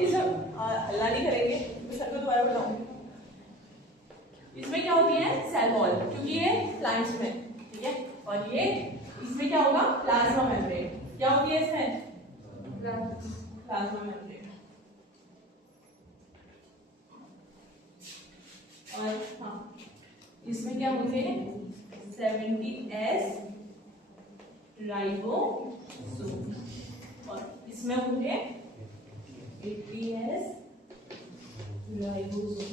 इस हल्ला नहीं करेंगे, मैं सर को दोबारा बताऊंगी। इसमें क्या होती है सेल वॉल, क्योंकि ये प्लांट्स में, ठीक है। और ये इसमें क्या होगा प्लाज्मा मेम्ब्रेन, क्या होती है इसमें प्लाज्मा मेम्ब्रेन। और हाँ इसमें क्या होते हैं 70S राइबोसोम, और इसमें होंगे 80S राइबोसोम,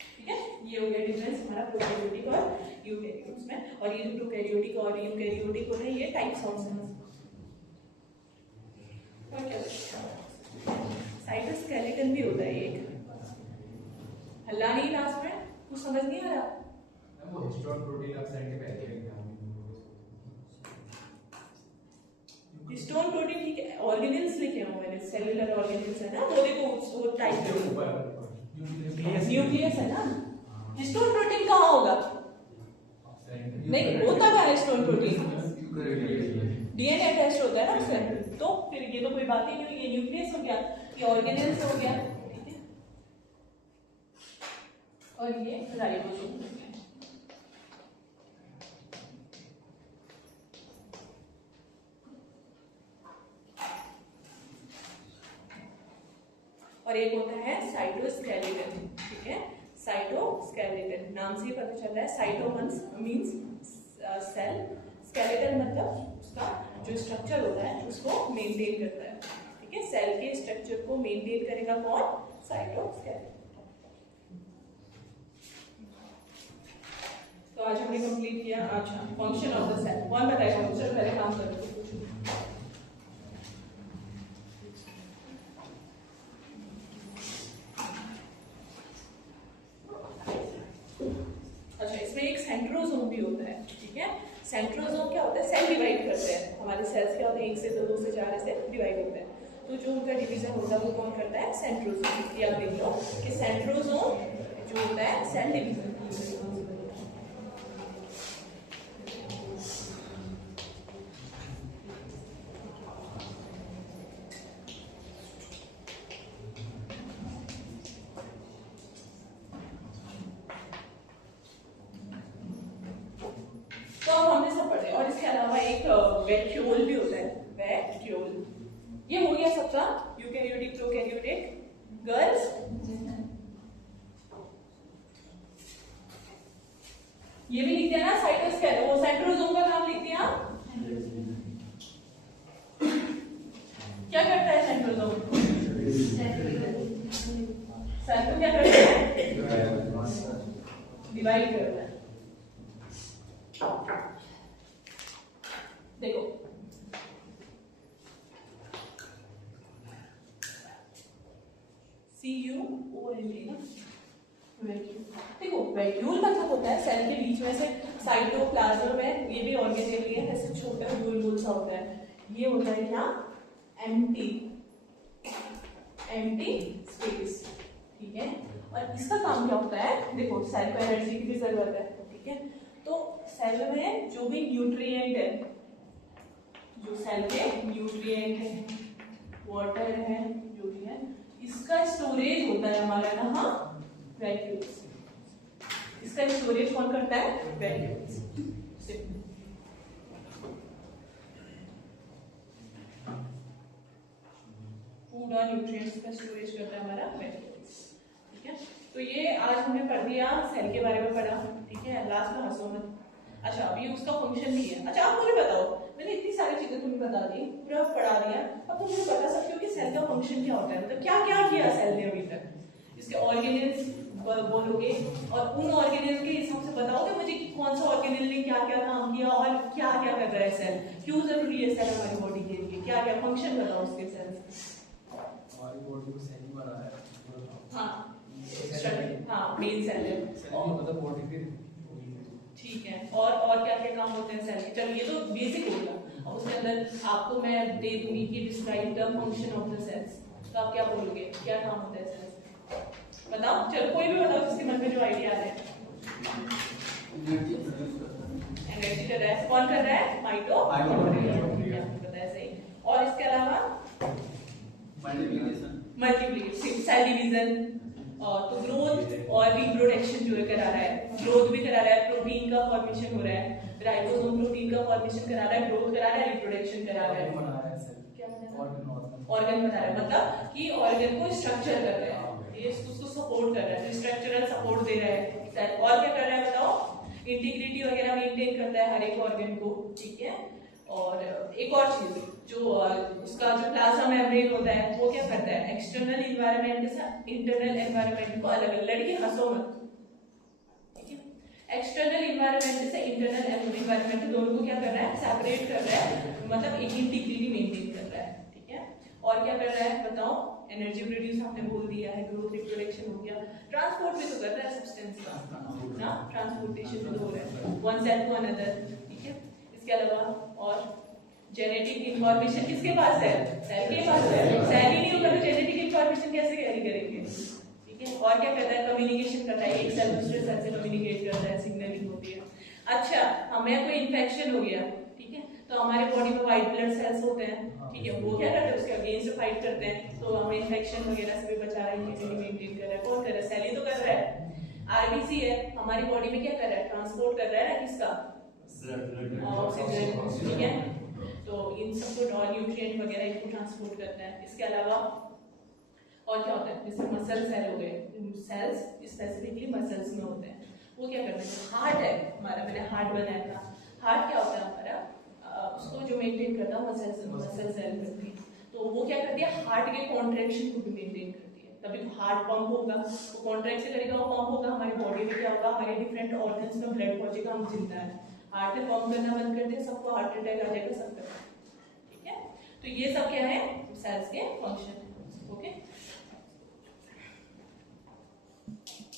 ठीक है। ये हो गया डिफरेंस हमारा प्रोकैरियोटिक और यूकैरियोट्स में। और ये जो प्रोकैरियोटिक और यूकैरियोटिक होते हैं ये टाइप्स ऑफ सेल्स। और क्या साइटोस्केलेटन भी होता है एक, हल्ला नहीं लास्ट में, कुछ समझ नहीं आ रहा। वो हिस्टोन प्रोटीन आप साइड पे पहले हिस्टोन प्रोटीन ठीक है, ऑर्गेनेल्स लिखे हैं मैंने, सेलुलर ऑर्गेनेल्स है ना, वो देखो वो टाइप के ऊपर न्यूक्लियस है ना। हिस्टोन प्रोटीन कहाँ होगा, नहीं होता क्या हिस्टोन प्रोटीन, डीएनए अटैच होता है ना उसमें, तो फिर ये तो कोई बात ही नहीं हुई, ये न्यूक्लियस हो गया, ये ऑर्गेनेल्स हो गया, ठीक है। और ये राइबोसोम हो गया। और एक होता है साइटोस्केलेटन, ठीक है। साइटोस्केलेटन नाम से ही पता चल रहा है, साइटो मींस सेल, स्केलेटन मतलब उसका जो स्ट्रक्चर होता है उसको मेंटेन करता है, ठीक है। सेल के स्ट्रक्चर को मेंटेन करेगा कौन, साइटोस्केलेटन। तो आज हमने कंप्लीट किया। अच्छा फंक्शन ऑफ द सेल, कौन बताएगा मुझे, पहले काम कर लो। सेंट्रोसोम भी होता है, ठीक है। सेंट्रोसोम क्या होता है, सेल डिवाइड करते हैं, हमारे सेल्स क्या होते हैं 1 से 2, 2 से 4 ऐसे डिवाइड होते हैं, तो जो उनका डिवीजन होता है वो कौन करता है, सेंट्रोसोम। ये आप देख लो कि सेंट्रोसोम जो होता है सेल डिवीजन। वैक्यूल भी होता है, वैक्यूल। ये हो गया सबका यूकैरियोटिक प्रोकैरियोटिक। गर्ल्स ये भी लिख दिया ना, साइटोस्केलेटन, वो सेंट्रोसोम का नाम लिख दिया। क्या करता है सेंट्रोसोम, सेल को क्या करता है, डिवाइड करता है। देखो CUOL ना, वैक्यूल। देखो वैक्यूल मतलब होता है सेल के बीच में से साइटोप्लाज्म में, ये भी ऑर्गेनेल ही है, ऐसे छोटा गोल गोल सा होता है, ये होता है क्या एम्प्टी स्पेस, ठीक है। और इसका काम क्या होता है, देखो सेल को एनर्जी की भी जरूरत है, ठीक है। तो सेल में जो भी न्यूट्रिएंट है, जो सेल के न्यूट्रिएंट है, वाटर है, जो भी है, इसका स्टोरेज होता है हमारा कहाँ, वैक्यूल्स। इसका स्टोरेज कौन करता है, वैक्यूल्स। फूड और न्यूट्रिएंट्स का स्टोरेज करता है हमारा वैक्यूल्स, ठीक है। तो ये आज हमने पढ़ दिया, सेल के बारे में पढ़ा, ठीक है। लास्ट में हंसो मत। अच्छा अभी उसका फंक्शन भी है। अच्छा आप मुझे बताओ, मैंने इतनी सारी चीजें तुम्हें बता दी, पूरा पढ़ा दिया, अब तुम मुझे बता सकते हो कि सेल का फंक्शन क्या होता है, मतलब क्या क्या किया सेल ने अभी तक, इसके ऑर्गेनेल्स बोलोगे और उन ऑर्गेनेल के हिसाब से बताओगे मुझे कि कौन सा ऑर्गेनेल ने क्या क्या काम किया और क्या क्या कर रहा है सेल, क्यों जरूरी है सेल हमारी बॉडी के लिए, क्या क्या फंक्शन बताओ उसके सेल। हमारी बॉडी को सेल बना है, हाँ मेन सेल है, मतलब बॉडी के, ठीक है। और क्या क्या काम होते हैं सेल के, चलो ये तो बेसिक होगा, और उसके अंदर आपको मैं दे दूंगी कि describe the function of the cells, तो आप क्या बोलोगे, क्या काम होता है सेल्स, बताओ। चलो कोई भी बताओ जिसके मन में जो आइडिया आ रहा है। एनर्जी कर रहा है, कौन कर रहा है, माइटोकॉन्ड्रिया, पता है सही। और इसके अलावा मल्टीप्लिकेशन, सेल डिवीजन, तो ग्रोथ और रिप्रोडक्शन जो है करा रहा है, ग्रोथ भी करा रहा है, प्रोटीन का फॉर्मेशन हो रहा है, राइबोसोम प्रोटीन का फॉर्मेशन करा रहा है, ग्रोथ करा रहा है, रिप्रोडक्शन करा रहा है, बना रहा है सेल, क्या बना रहा है? ऑर्गन ऑर्गन बना रहा है, मतलब कि ऑर्गन को स्ट्रक्चर कर रहा है, ये उसको सपोर्ट कर रहा है, तो स्ट्रक्चरल सपोर्ट दे रहा है सेल। और क्या कर रहा है बताओ? इंटीग्रिटी वगैरह मेंटेन करता है हर एक ऑर्गन को, ठीक है। और एक और चीज जो उसका जो प्लाज्मा मेम्ब्रेन होता है वो क्या करता है? एक्सटर्नल एनवायरनमेंट से इंटरनल एनवायरनमेंट को अलग, लड़के हंसो मत, ठीक है। एक्सटर्नल एनवायरनमेंट से इंटरनल एनवायरनमेंट दोनों को क्या कर रहा है? सेपरेट कर रहा है, मतलब एक इंटीग्रिटी मेंटेन कर रहा है, ठीक है। और क्या कर रहा है बताओ? एनर्जी प्रोड्यूस आपने बोल दिया है, ग्रोथ रिप्रोडक्शन हो गया, ट्रांसपोर्ट भी तो कर रहा है सब्सटेंस का ना, ट्रांसपोर्टेशन भी तो हो रहा है वन सेल टू अनदर, ठीक है। इसके अलावा और जेनेटिक इंफॉर्मेशन किसके पास है? सेल के पास है। सेल ही नहीं होगा तो जेनेटिक इंफॉर्मेशन कैसे कैरी करेंगे, ठीक है। और क्या करता है? कम्युनिकेशन करता है, एक सेल दूसरे सेल से कम्युनिकेट करता है, सिग्नलिंग होती है। अच्छा, हमें कोई इन्फेक्शन हो गया, ठीक है, तो हमारे बॉडी में व्हाइट ब्लड सेल्स होते हैं, ठीक है, वो क्या करते हैं? उसके अगेंस्ट फाइट करते हैं, तो हमें इन्फेक्शन वगैरह से भी बचा रहा है, इम्यूनिटी मेंटेन कर रहा है। कौन कर रहा है? सेल ही तो कर रहा है। आरबीसी है हमारी बॉडी में, क्या कर रहा है? ट्रांसपोर्ट कर रहा है ना, किसका? ऑक्सीजन, ठीक है। तो इन सबको और न्यूट्रिएंट वगैरह इनको ट्रांसपोर्ट करता है। इसके अलावा और क्या होता है? जैसे मसल सेल हो गए, सेल्स स्पेसिफिकली मसल्स में होते हैं, वो क्या करते हैं? हार्ट है हमारा, मैंने हार्ट बनाया था, हार्ट क्या होता है हमारा? उसको जो मेंटेन करता है मसल सेल करती है, तो वो क्या करती है? हार्ट के कॉन्ट्रैक्शन को भी मेंटेन करती है, तभी तो हार्ट पंप होगा, वो कॉन्ट्रैक्ट से करेगा, वो पंप होगा, हमारी बॉडी में क्या होगा? हमारे डिफरेंट ऑर्गन्स में ब्लड पहुंचेगा, हम जिंदा है। हार्ट ने पंप करना बंद कर दिया, सबको हार्ट अटैक आ जाएगा, सब करना, ठीक है। तो ये सब क्या है? सेल्स के फंक्शन, ओके।